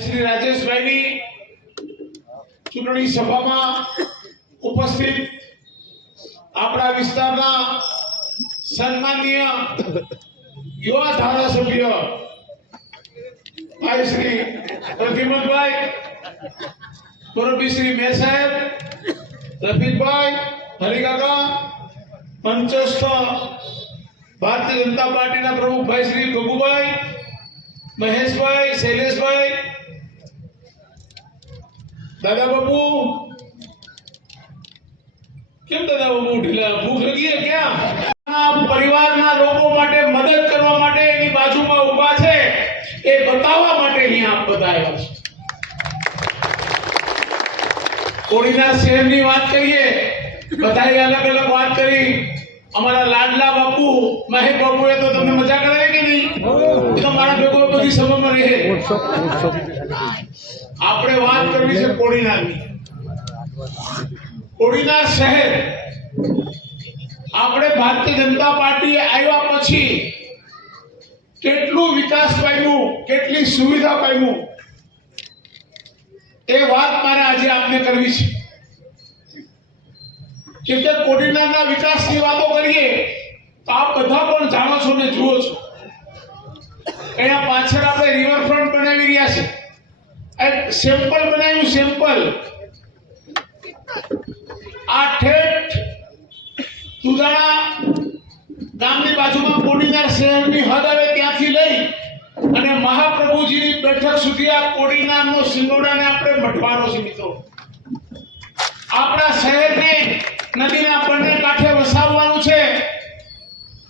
શ્રી રાજેશભાઈની ચૂંટણી સભામાં ઉપસ્થિત આપણા વિસ્તારના સન્માનીય યુવા ધારાસભ્ય ભાઈ શ્રી પ્રતિમતભાઈ મુરબ્બી શ્રી મે સાહેબ, રફીકભાઈ, હરિકાકા પંચસ્થ ભારતીય જનતા પાર્ટીના પ્રમુખ ભાઈ શ્રી ગગુભાઈ મહેશભાઈ, શૈલેષભાઈ દાદા બાપુ? કેમ દાદા બાપુ? ઢીલા? ભૂખ લગી ક્યાં પરિવારના લોકો માટે મદદ કરવા માટે એની બાજુમાં ઊભા છે. એ બતાવવા માટે અહીંયા આપ બધા આવ્યા છે. કોડીના શહેરની વાત કરીએ, બધાએ અલગ અલગ વાત કરી. અમારા લાડલા બાપુ, મહેક બાપુએ તો તમને મજા કરાવી કે નહીં? તો મારા ભેગો બધી સભામાં રહે. આપણે વાત કરવી છે કોડીનારની. કોડીનાર શહેર. આપણે ભારતીય જનતા પાર્ટી આવ્યા પછી કેટલું વિકાસ પામ્યું, કેટલી સુવિધા પામ્યું? એ વાત મારે આજે આપને કરવી છે. કેમ કે કોડીનારના વિકાસની વાતો કરીએ, તો આપ બધા પણ જાણો છો ને જુઓ છો. અહીંયા પાછળ આપણે રિવરફ્રન્ટ બનાવી રહ્યા છે એક સેમ્પલ બનાવ્યું સેમ્પલ આ ઠેઠ તુદાણા ગામની બાજુમાં કોડીનાર શહેરની હદ આવે ત્યાંથી લઈ અને મહાપ્રભુજીની બેઠક સુધી આ કોડીનારનો સિંગોડાને આપણે મઢવાનો છે મિત્રો. આપણા શહેરને, નદીના બંને કાંઠે વસાવવાનું છે.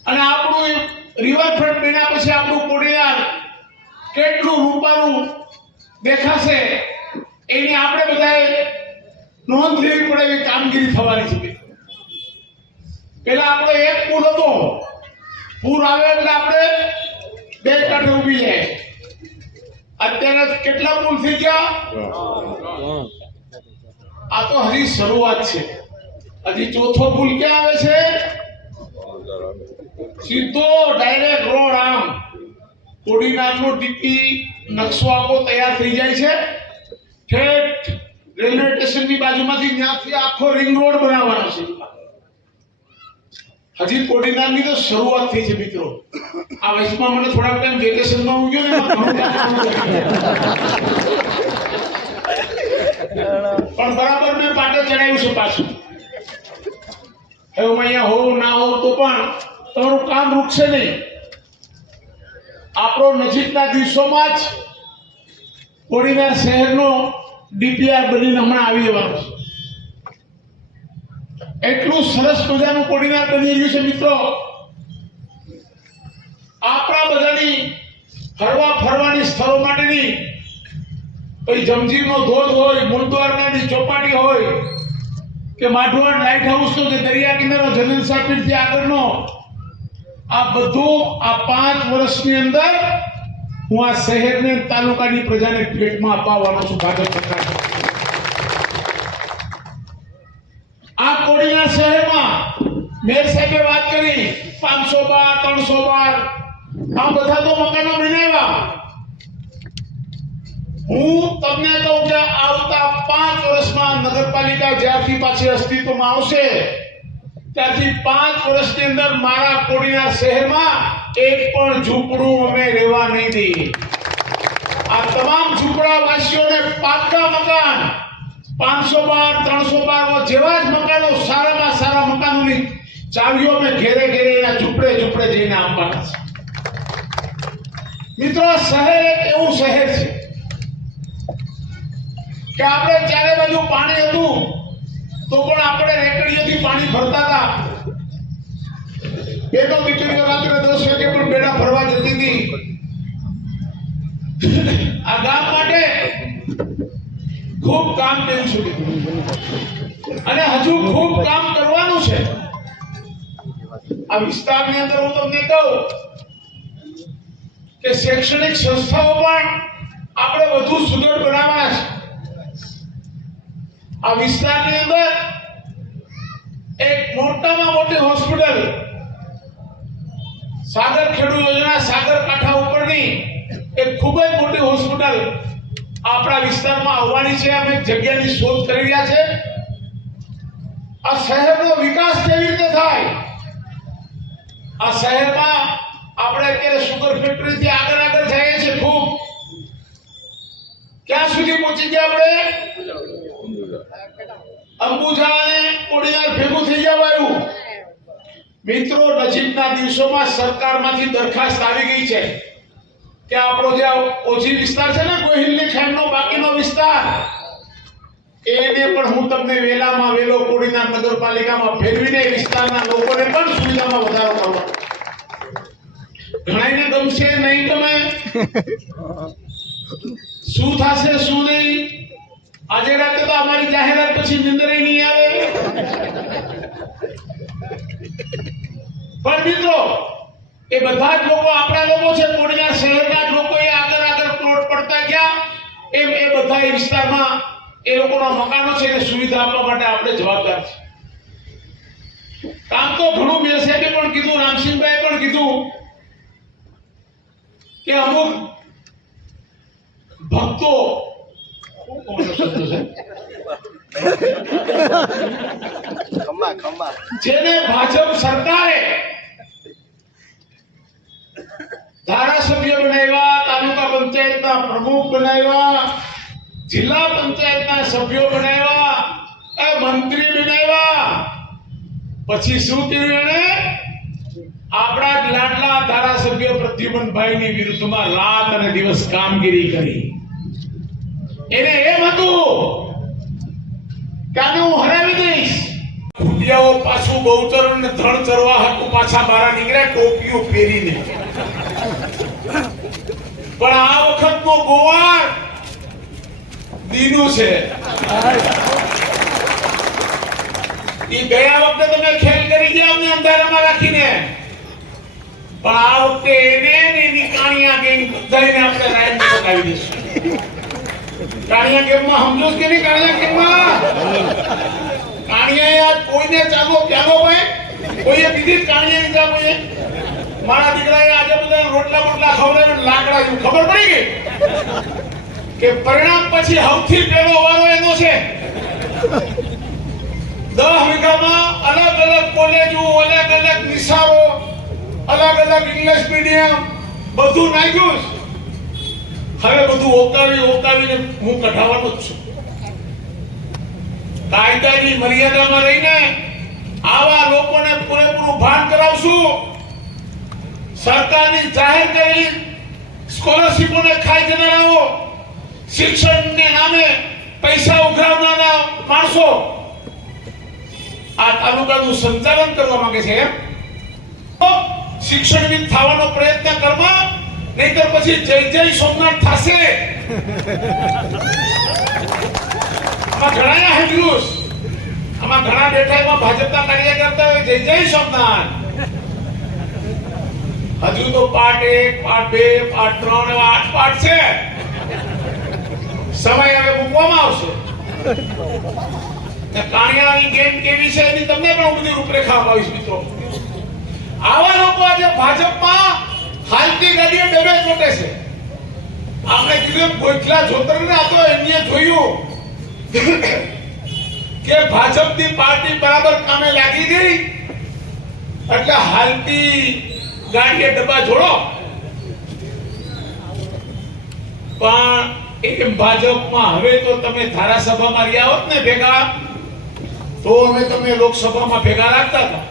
અને આપણું રિવરફ્રન્ટ બન્યા પછી આપણું કોડીનાર કેટલું રૂપારું દેખાશે એની આપણે બધાએ નોંધ લેવી પડે એવી કામગીરી થવાની છે. પેલા આપણો એક પૂર હતો. પૂર આવે એટલે આપણે બે કાંઠે ઊભી જાય અત્યારે કેટલા પુલ થઈ ગયા? આ તો હજી શરૂઆત છે. હજી ચોથો પુલ ક્યાં આવે છે? સીધો ડાયરેક્ટ રોડ આમ. કોડીનારનો ડીપી નકશો આખો તૈયાર થઈ જાય છે. ઠેઠ રેલવે સ્ટેશનની બાજુમાંથી ત્યાંથી આખો રિંગ રોડ બનાવવાનો છે. હજી કોડીનારની તો શરૂઆત થઈ છે મિત્રો. આ વયસમાં મને થોડાક ટાઈમ વેકેશનમાં હું ગયો. ને પણ બરાબર મેં પાટે ચડાવ્યું છે પાછું. હવે હું અહીંયા હોઉં, ના હોઉં તો પણ તમારું કામ રૂકશે નહીં. આપણો નજીકના દિવસોમાં જ કોડીનાર શહેરનો ડીપીઆર બનીને હમણાં આવી જવાનો છે. એટલું સરસ મજાનું કોડીનાર બની રહ્યું છે મિત્રો. આપણા બધાની હરવા ફરવાની સ્થળો માટેની પછી જમજીરનો ધોધ હોય મૂળદ્વારકાની ચોપાટી હોય કે માઢવાડ લાઇટ હાઉસનો જે દરિયા કિનારો જમીન સાપીરથી આગળનો આ બધું આ પાંચ વર્ષની અંદર હું આ શહેરને તાલુકાની પ્રજાને ભેટમાં અપાવવાનો છું, ભાજપ સરકાર આ કોડીના શહેરમાં મેયર સાહેબે વાત કરી, પાંચસો બાર, ત્રણસો બાર આ બધા તો મકાનો બનાવ્યા. હું તમને કહું કે આવતા પાંચ વર્ષમાં નગરપાલિકા જ્યારથી પાછી અસ્તિત્વમાં આવશે ત્યારથી પાંચ વર્ષની અંદર મારા કોડીના શહેરમાં એક પણ ઝૂંપડું અમે રહેવા નહીં દઈએ. આ તમામ ઝૂંપડા વાસીઓને પાકા મકાન, પાંચસો બાર, ત્રણસો બાર જેવા જ મકાનો સારામાં સારા મકાનોની ચાવીઓ અમે ઘેરે ઘેરે એના ઝૂંપડે ઝૂંપડે જઈને આપવાના છે મિત્રો શહેર એક એવું શહેર છે કે આપણે ચારે બાજુ પાણી હતું તો પણ આપણે રેકડીઓથી પાણી ભરતા હતા. બે તો દીકરીઓ રાત્રે દસ વાગે પણ બેડા ભરવા જતી હતી. આ ગામ માટે ખૂબ કામ કર્યું છે અને હજુ ખૂબ કામ કરવાનું છે. આ વિસ્તારની અંદર હું તમને કહું કે શૈક્ષણિક સંસ્થાઓ પણ આપણે વધુ સુદૃઢ બનાવવાના છે. આ વિસ્તારની અંદર એક મોટામાં મોટી હોસ્પિટલ, સાગર ખેડૂત યોજના, સાગર કાંઠા ઉપરની એક ખૂબ જ મોટી હોસ્પિટલ આપણા વિસ્તારમાં આવવાની છે. અમે જગ્યાની શોધ કરી રહ્યા છે. આ શહેરનો વિકાસ કેવી રીતે થાય? આ શહેરમાં આપણે અત્યારે સુગર ફેક્ટરીથી આગળ આગળ જઈએ છીએ ખૂબ ક્યાં સુધી પહોંચી ગયા આપણે કોડીનાર ભેગું થઈ જવાયું. મિત્રો નજીકના દિવસોમાં સરકારમાંથી દરખાસ્ત આવી ગઈ છે કે આપણો જે ઓછી વિસ્તાર છે ને ગોહિલની ખેડનો બાકીનો વિસ્તાર એને પણ હું તમને વેલામાં વેલો કોડીનાર નગરપાલિકામાં ફેરવીને વિસ્તારના લોકોને પણ સુવિધામાં વધારો કરવા. ઘણાઈને ગમશે નહીં ગમે. શું થશે શું નહીં? આજે રાતે તો અમારી જાહેરાત પછી નિંદરે નહીં આવે. પણ મિત્રો, એ બધા જ લોકો આપણા લોકો છે કોડિયા શહેરના જ લોકો એ આગળ આગળ પ્લોટ પડતા ગયા. એમ એ બધા એ વિસ્તારમાં એ લોકોના મકાનો છે, એને સુવિધા આપવા માટે આપણે જવાબદાર છે કામ તો ઘણું બેસેબે પણ કીધું રામસિંહભાઈ પણ કીધું કે અમુક ભક્તો કોનો શબ્દ છે? જેને ભાજપ સરકારે ધારાસભ્ય બનાવ્યા, તાલુકા પંચાયતના પ્રમુખ બનાવ્યા, જિલ્લા પંચાયતના સભ્યો બનાવ્યા મંત્રી બનાવ્યા. પછી શું કર્યું એને? આપણા લાડલા ધારાસભ્ય પ્રદ્યુમનભાઈની વિરુદ્ધમાં રાત અને દિવસ કામગીરી કરી. એને એમ હતું કે આને હું હરાવી દઈશ. ખુડિયાઓ પાછું બહુચરણ ને ધણ ચરવા હતું પાછા બહાર નીકળ્યા, ટોપીઓ પહેરીને. પણ આ વખતનો ગોવાર દીનું છે. એ ગયા વખતે તમે ખેલ કરી ગયા અમને અંધારામાં રાખીને. પણ આ વખતે એને ને એની કાણિયા ગેંગ બધાને આપણે રાઈટ બતાવી દઈશું. કાણિયા ગેમમાં સમજો કે નહીં કાણિયા ગેમમાં કાણિયા યાર કોઈને ચાલો પ્યાલો ભાઈ? કોઈએ બીજી કાણિયા લીધા કોઈએ? મારા દીકરાએ આજે બધા રોટલા બોટલા ખવડાવીને લાકડા જેવું. ખબર પડી ગઈ? કે પરિણામ પછી સૌથી પહેલો વારો એનો છે. દસ વીઘામાં અલગ અલગ કોલેજો, અલગ અલગ નિશાળો, અલગ અલગ ઇંગ્લિશ મીડિયમ બધું નાખ્યું. હવે બધું ઓકાવી, ઓકાવીને હું કઢાવવાનો જ છું. કાયદાની મર્યાદામાં રહીને આવા લોકોને પૂરેપૂરું ભાન કરાવશું. સરકારની જાહેર કરેલી સ્કોલરશીપોને ખાઈ જનારાઓ, શિક્ષણને નામે પૈસા ઉઘરાવનારા માણસો આ તાલુકાનું સંચાલન કરવા માંગે છે. શિક્ષણવિદ થવાનો પ્રયત્ન કરવા નહીતર પછી જય જય સોમનાથ થશે. આમાં ઘણા હેડ્યુસ આમાં ઘણા બેઠા એમાં ભાજપના કાર્યકર્તા હોય, જય જય સોમનાથ. હજુ તો પાર્ટ એક, પાર્ટ બે, પાર્ટ ત્રણ, એવા આઠ પાર્ટ છે. સમય હવે મૂકવામાં આવશે. કાણિયાની ગેમ કેવી છે એની તમને પણ બધી રૂપરેખા અપાવીશ મિત્રો. આવા લોકો આજે ભાજપમાં હાલતી ગાડીએ ડબે ચોટે છે. આપણે કીધું ગોઠલા જોતર જોતરને આ તો એમને જોયું. કે ભાજપની પાર્ટી બરાબર કામે લાગી ગઈ. એટલે હાલતી ગાડીએ ડબ્બા જોડો. પણ એમ ભાજપમાં હવે તો તમે ધારાસભામાં રહ્યા હોત ને ભેગા, તો અમે તમે લોકસભામાં ભેગા રાખતા હતા.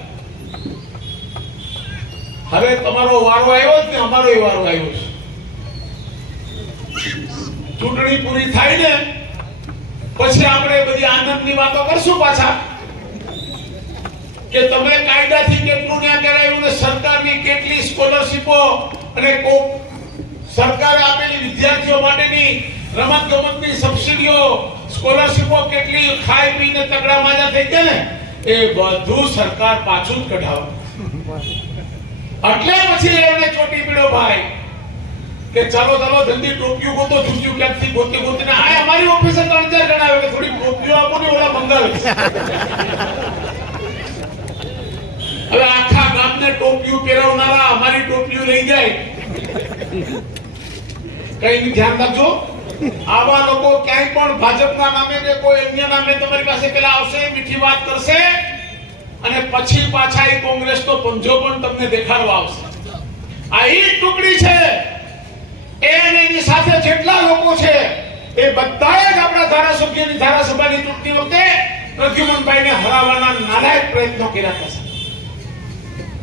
હવે તમારો વારો આવ્યો જ ને, અમારો વારો આવ્યો છે. ચૂંટણી પૂરી થાય ને, પછી આપણે બધી આનંદની વાતો કરશું પાછા. કે તમે કાયદાથી કેટલું ન્યાય કરાયું ને સરકારની કેટલી સ્કોલરશીપો અને કોક સરકારે આપેલી વિદ્યાર્થીઓ માટેની રમત ગમતની સબસિડીઓ, સ્કોલરશીપો કેટલી ખાઈ પીને તગડા માજા થઈ ગયા ને, એ બધું સરકાર પાછું જ કઢાવે. એટલે પછી એને ચોટી પડ્યો ભાઈ. કે ચાલો ચાલો, જલ્દી ટોપિયું ગોતો જુજ્યુ ક્યાંકથી ગોતી ગોતીને આ અમારી ઓફિસે ત્રણ ચાર જણા આવે કે થોડી ટોપિયો આપો ને ઓલા મંગાવે. હવે આખા ગામને ટોપિયું પહેરાવનારા અમારી ટોપિયું લઈ જાય. કઈ ધ્યાન રાખજો. આવા લોકો ક્યાંય પણ ભાજપના નામે કે કોઈ અન્ય નામે તમારી પાસે પેલા આવશે, મીઠી વાત કરશે. અને પછી પાછા એ કોંગ્રેસનો પંજો પણ તમને દેખાડવા આવશે. આ એક ટુકડી છે. એ એની સાથે જેટલા લોકો છે, એ બધાએ જ આપણા ધારાસભ્યની ધારાસભાની ચૂંટણી વખતે પ્રદ્યુમનભાઈને હરાવવાના નાલાયક પ્રયત્નો કર્યા હતા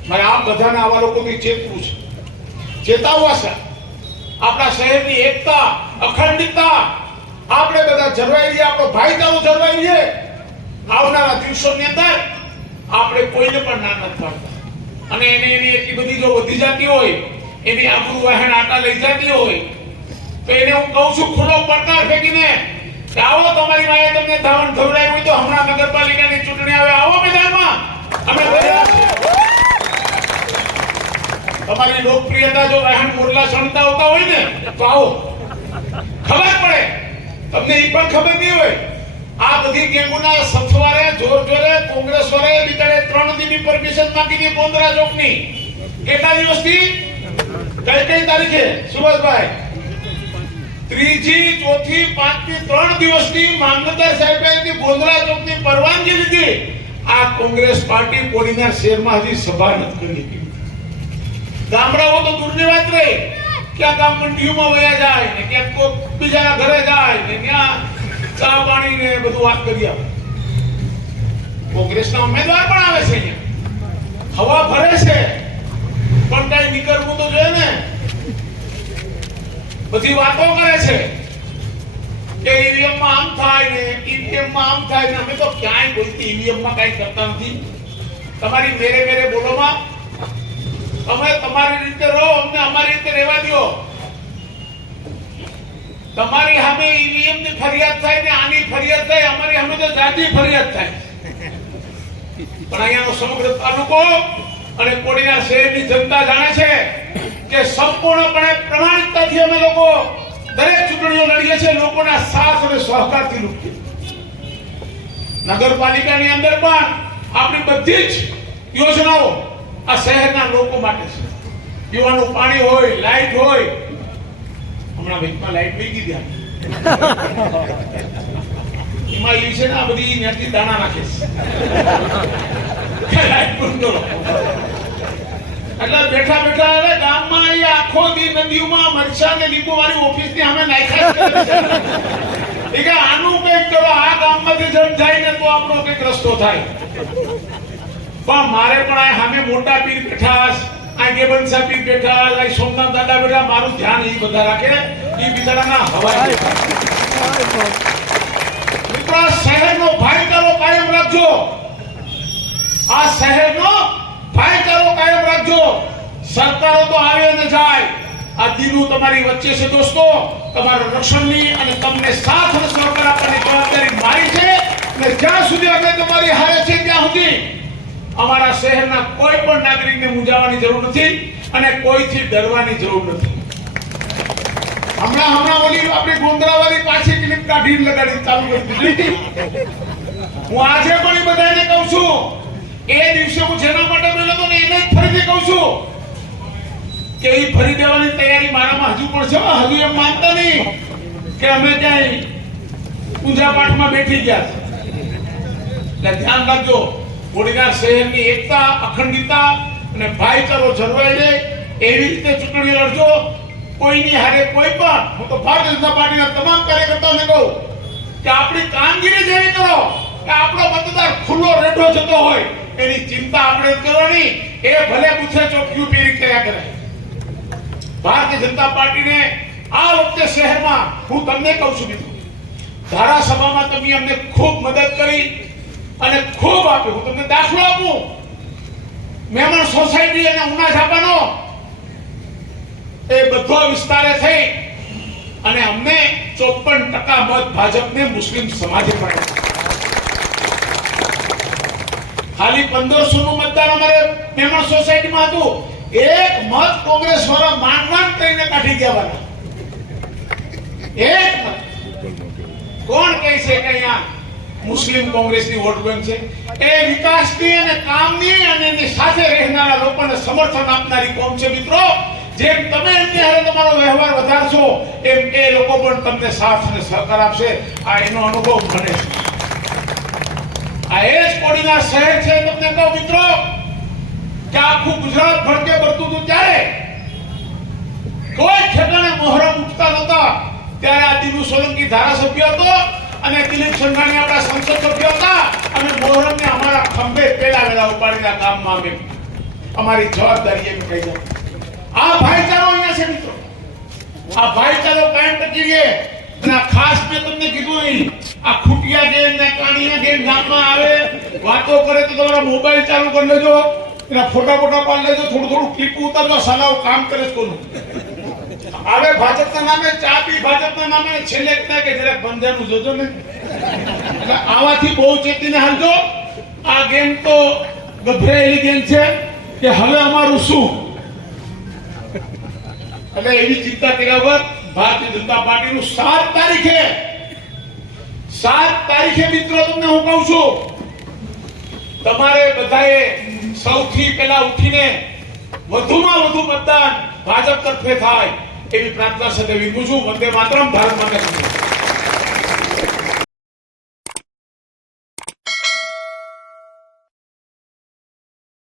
મારે આ બધાને આવા લોકોથી ચેતવું છે. ચેતાવવા છે આપણા શહેરની એકતા, અખંડિતતા, આપણે બધા જળવાઈ રહીએ, આપણો ભાઈચારો જળવાઈ રહીએ. આવનારા દિવસોની અંદર આપણે કોઈને પણ ના નથી પાડતા. અને એને એની એટલી બધી જો વધી જતી હોય, એની આબરૂ વહેણ આટા લઈ જતી હોય, તો એને હું કહું છું, ખુલ્લો પડકાર ફેંકીને આવો તમારી માએ તમને ધાવણ ધવડાવ્યું હોય તો હમણાં નગરપાલિકાની ચૂંટણી આવે, આવો મેદાનમાં. અમે તમારી લોકપ્રિયતા જો વહેણ મોરલા સણતા હોતા હોય ને, તો આવો. ખબર પડે. તમને એ પણ ખબર નહીં હોય. આ બધી ગેંગુના સથવારે જોર જોરે કોંગ્રેસ વાળાએ બિચારે ત્રણ દીની પરમિશન માંગી હતી ગોંદરા ચોકની. કેટલા દિવસથી? કઈ કઈ તારીખે? સુભાષભાઈ. ત્રીજી, ચોથી પાંચમી ત્રણ દિવસની મામલતદાર સાહેબે ગોંદરા ચોકની પરવાનગી લીધી. આ કોંગ્રેસ પાર્ટી કોડીના શહેરમાં હજી સભા નથી કરી ગામડાઓ તો દૂરની વાત રહી. ક્યાં ગામ મંડીઓમાં વયા જાય ને ક્યાંક કોઈ બીજાના ઘરે જાય ને ત્યાં ચા પાણી ને બધું વાત કરી આવે કોંગ્રેસના ઉમેદવાર પણ આવે છે અહીંયા. હવા ભરે છે. પણ કઈ નીકળવું તો જોઈએ ને. બધી વાતો કરે છે. કે ઈવીએમમાં આમ થાય ને ઈવીએમમાં આમ થાય ને, અમે તો ક્યાંય બોલતી ઈવીએમમાં કઈ કરતા નથી. તમારી મેરે મેરે બોલોમાં. તમે તમારી રીતે રહો, અમને અમારી રીતે રહેવા દો તમારી સામે ઈવીએમની ફરિયાદ થાય ને આની ફરિયાદ થાય, અમારી સામે તો જાતિ ફરિયાદ થાય. પણ અહીંયાનો સમગ્ર તાલુકો અને કોડીના શહેરની જનતા જાણે છે કે સંપૂર્ણપણે પ્રમાણિકતાથી અમે લોકો દરેક ચૂંટણીઓ લડીએ છીએ, લોકોના સાથ અને સહકારથી લૂંટીએ નગરપાલિકાની અંદર પણ આપણી બધી જ યોજનાઓ આ શહેરના લોકો માટે છે. પીવાનું પાણી હોય, લાઈટ હોય હમણાં બેંકમાં લાઈટ વહી ગઈ ત્યાં. એમાં એ છે ને, આ બધી ત્યાંથી દાણા નાખે લાઈટ બંધ કરો. એટલે બેઠા બેઠા હવે ગામમાં એ આખો દી નદીઓમાં મરચા ને લીંબુ વાળી ઓફિસની અમે નાખ્યા કે આનું કંઈક કરો, આ ગામમાંથી જણ જાય ને તો આપણો કંઈક રસ્તો થાય. પણ મારે પણ આ સામે મોટા પીર બેઠા આ ગેબન પીર બેઠા આ સોમનાથ દાદા બેઠા મારું ધ્યાન એ બધા રાખે એ બિચારાના હવાઈ મિત્રો આ શહેરનો ભાઈચારો કાયમ રાખજો. આ શહેરનો ભાઈચારો કાયમ રાખજો. સરકારો તો આવે ને જાય. આ દીનું તમારી વચ્ચે છે દોસ્તો. તમારા રક્ષણની અને તમને સાથ અને સહકાર આપવાની જવાબદારી મારી છે. અને જ્યાં સુધી અમે તમારી હારે છે ત્યાં સુધી અમારા શહેરના કોઈ પણ નાગરિકને મૂંઝાવાની જરૂર નથી અને કોઈથી ડરવાની જરૂર નથી. હમણાં હમણાં ઓલી આપણે ગોંદરાવાળી પાછી ક્લિપ કાઢી લગાડી ચાલુ કરી હું આજે પણ બધાને કહું છું, એ દિવસે હું જેના માટે બોલ્યો ને એને ફરીથી કહું છું કે એ ફરી દેવાની તૈયારી મારામાં હજુ પણ છે. હજુ એમ માનતા નહીં કે અમે ક્યાંય પૂજા પાઠમાં બેઠી ગયા એટલે ધ્યાન રાખજો. કોડીનાર શહેરની એકતા, અખંડિતતા અને ભાઈચારો જળવાઈ રહે, એવી રીતે ચૂંટણી લડજો. કોઈની હારે કોઈ પણ, હું તો ભારતીય જનતા પાર્ટીના તમામ કાર્યકર્તાઓને કહું કે આપણી કામગીરી જેવી કરો કે આપણો મતદાર ખુલ્લો રેઠો જતો હોય. એની ચિંતા આપણે કરવાની. એ ભલે પૂછે ચોખ્યું પેરી કર્યા કરે. ભારતીય જનતા પાર્ટીને આ વખતે શહેરમાં હું તમને કહું છું ધારાસભામાં તમે અમને ખૂબ મદદ કરી અને ખૂબ આપ્યું હું તમને દાખલો આપું. મહેમાન સોસાયટી અને ઉના છાપાનો એ બધો વિસ્તારે થઈ અને અમને ચોપન ટકા મત ભાજપને મુસ્લિમ સમાજે પણ ખાલી પંદરસો નું મતદાન અમારે મહેમાન સોસાયટીમાં હતું. એક મત કોંગ્રેસ વાળા માંડ માંડ કરીને કાઢી વાળા એક મત. કોણ કહે છે કે અહીંયા મુસ્લિમ કોંગ્રેસની વોટ બેંક છે. એ વિકાસની અને કામની અને એની સાથે રહેનારા લોકોને સમર્થન આપનારી કોમ છે. મિત્રો, જેમ તમે એમની હારે તમારો વ્યવહાર વધારશો, એમ એ લોકો પણ તમને સાથ અને સહકાર આપશે. આ એનો અનુભવ મને આ એ જ કોડીના શહેર છે. તમને કહું, મિત્રો, કે આખું ગુજરાત ભડકે ભરતું હતું ત્યારે કોઈ ઠેકાણે મોહરમ ઉઠતા નહોતા. ત્યારે આ દિનુ સોલંકી ધારાસભ્ય હતો. અને દિલીપ સંઘાણી આપણા સંસદ સભ્ય હતા. અને મોહરમને અમારા ખંભે પેલા વેલા ઉપાડીના ગામમાં અમે અમારી જવાબદારી એમ કહી આ ભાઈચારો અહીંયા છે મિત્રો. આ ભાઈચારો કાયમ ટકી રહે. અને ખાસ મેં તમને કીધું નહીં. આ ખૂટિયા ગેમ ને કાણીયા ગેમ ગામમાં આવે, વાતો કરે તો તમારા મોબાઈલ ચાલુ કરી લેજો. એના ફોટા ફોટા પાડી લેજો. થોડું થોડું ક્લિપ ઉતારજો. સાલાઓ કામ કરે કોનું? હવે ભાજપના નામે ચા પી, ભાજપના નામે છેલ્લે કે જરાક બંધાનું જોજો ને. એટલે આવાથી બહુ ચેતીને હાલજો. આ ગેમ તો ગભરાયેલી ગેમ છે કે હવે અમારું શું? એટલે એવી ચિંતા કર્યા વગર ભારતીય જનતા પાર્ટીનું સાત તારીખે સાત તારીખે મિત્રો તમને હું કહું છું, તમારે બધાએ સૌથી પહેલા ઉઠીને વધુમાં વધુ મતદાન ભાજપ તરફે થાય. એવી પ્રાર્થના સાથે વિંગુ છું વંદે માતરમ ભારત માતા